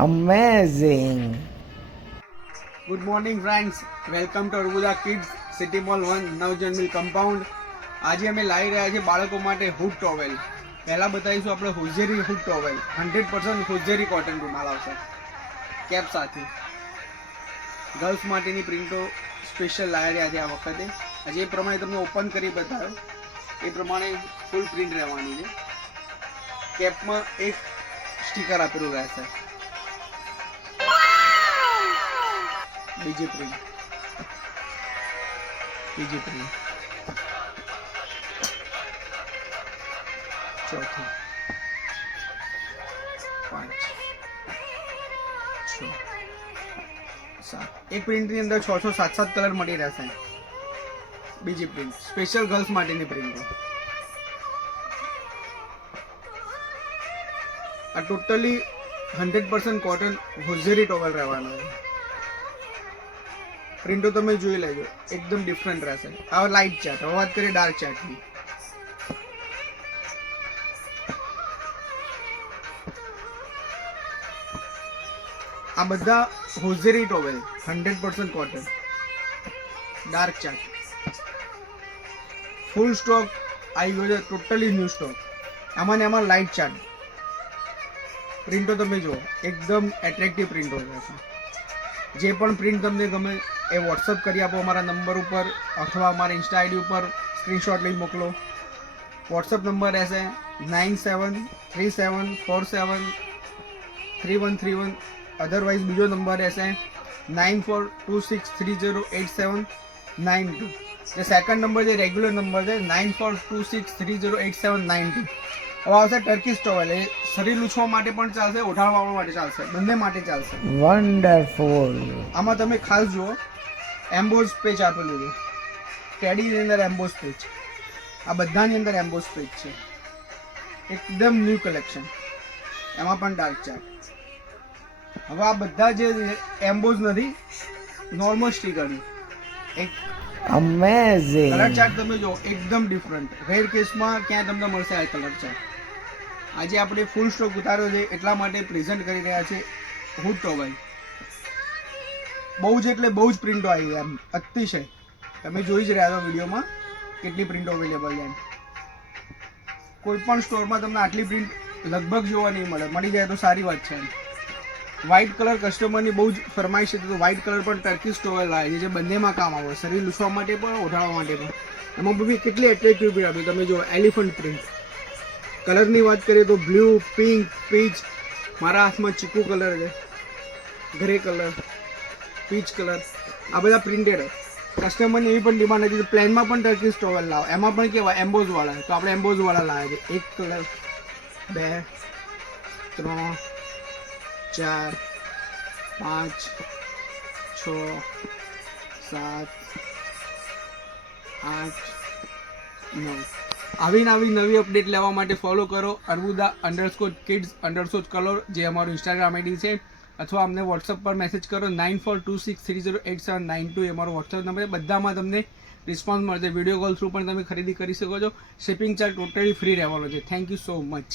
Amazing. Good morning friends, welcome to Arbuda kids city mall 1 Navjan mill compound. આજે અમે લાવી રહ્યા છીએ બાળકો માટે હુડ ટોવેલ. પહેલાં બતાવીશું આપણે હોઝેરી હુડ ટોવેલ. 100% હોઝેરી કોટનનો માલ આવશે કેપ સાથે. ગર્લ્સ માટેની પ્રિન્ટો સ્પેશિયલ લાવી રહ્યા છે આ વખતે. આજે એ પ્રમાણે તમને ઓપન કરી બતાવ્યો એ પ્રમાણે ફૂલ પ્રિન્ટ રહેવાની છે. કેપમાં એક સ્ટીકર આપેલું રહેશે. બીજી પ્રિન્ટ ચોથી 5 6 7 એક પ્રિન્ટની અંદર 6 7 કલર મળી રહેશે. બીજી પ્રિન્ટ સ્પેશિયલ ગર્લ્સ માટેની પ્રિન્ટ. આ ટોટલી 100% કોટન હોઝેરી ટોવેલ રહેવાનો છે. પ્રિન્ટો તમે જોઈ લેજો, એકદમ ડિફરન્ટ રહેશે. આ લાઇટ ચાર્ટ. હવે વાત કરીએ ડાર્ક ચાર્ટની. આ બધા હોઝેરી ટોવેલ 100% કોટન ડાર્ક ચાર્ટ. ફૂલ સ્ટોક આવી ગયો છે, ટોટલી ન્યૂ સ્ટોક. આમાં ને આમાં લાઇટ ચાર્ટ પ્રિન્ટો તમે જુઓ, એકદમ એટ્રેક્ટિવ પ્રિન્ટો રહેશે. જે પણ પ્રિન્ટ તમને ગમે એ વોટ્સઅપ કરી આપો અમારા નંબર ઉપર અથવા અમારા ઇન્સ્ટા આઈડી ઉપર સ્ક્રીનશોટ લઈ મોકલો. વોટ્સઅપ નંબર રહેશે 9737473131. અધરવાઇઝ બીજો નંબર રહેશે 9426308792. જે સેકન્ડ નંબર છે રેગ્યુલર નંબર છે 9426308792. હવે આવશે ટર્કીશ ટોવેલ. એ શરીર લૂછવા માટે પણ ચાલશે, ઓઢાડવા માટે ચાલશે, બંને માટે ચાલશે. Wonderful. આમાં તમે ખાસ જુઓ, એમ્બોઝ પેજ આપેલું છે. ટેડીની અંદર એમ્બોઝ પેજ, આ બધાની અંદર એમ્બોઝ પેજ છે. એકદમ ન્યૂ કલેક્શન, એમાં પણ ડાર્ક ચાર્ટ. હવે આ બધા જે એમ્બોઝ નથી, નોર્મલ સ્ટીકરની એક Amazing. કલર ચાર્ટ તમે જો, એકદમ ડિફરન્ટ. રેર કેસમાં ક્યાં તમને મળશે આ કલર ચાર્ટ. આજે આપણે ફૂલ સ્ટોક ઉતાર્યો છે એટલા માટે પ્રેઝન્ટ કરી રહ્યા છે હુડ ટોવેલ. બહુ જ એટલે બહુ જ પ્રિન્ટો આવી, એમ અતિશય. તમે જોઈ જ રહ્યા છો વિડીયોમાં કેટલી પ્રિન્ટો અવેલેબલ છે. કોઈ પણ સ્ટોરમાં તમને આટલી પ્રિન્ટ લગભગ જોવા નહીં મળે. મળી જાય તો સારી વાત છે. વ્હાઇટ કલર કસ્ટમરની બહુ જ ફરમાઈશ છે, તો વ્હાઇટ કલર પણ ટર્કીશ ટોવેલ લાવે છે, જે બંનેમાં કામ આવે. શરીર લૂછવા માટે પણ, ઓઢાડવા માટે પણ. એમાં બી કેટલી એટ્રેક્ટિવ પ્રિન્ટ આપી. તમે જો એલિફન્ટ પ્રિન્ટ. કલરની વાત કરીએ તો બ્લુ, પિંક, પીચ. મારા હાથમાં ચીકુ કલર છે, ગ્રે કલર, પીચ કલર. આ બધા પ્રિન્ટેડ. કસ્ટમરની એવી પણ ડિમાન્ડ હતી પ્લેનમાં પણ ટર્કીશ ટોવેલ લાવો. એમાં પણ કેવા એમ્બોઝવાળા, તો આપણે એમ્બોઝવાળા લાવે છે. 1 કલર 2 3 4 5 6 7 8 9. આવી નવી અપડેટ લેવા માટે ફોલો કરો Arbuda_kids_color, જે અમારું ઇન્સ્ટાગ્રામ આઈડી છે. અથવા અમને વોટ્સઅપ પર મેસેજ કરો 9426308792. એ અમારો વોટ્સઅપ નંબર છે. બધામાં તમને રિસ્પોન્સ મળશે. વિડીયો કોલ થ્રુ પણ તમે ખરીદી કરી શકો છો. શિપિંગ ચાર્જ ટોટલી ફ્રી રહેવાનો છે. Thank you so much.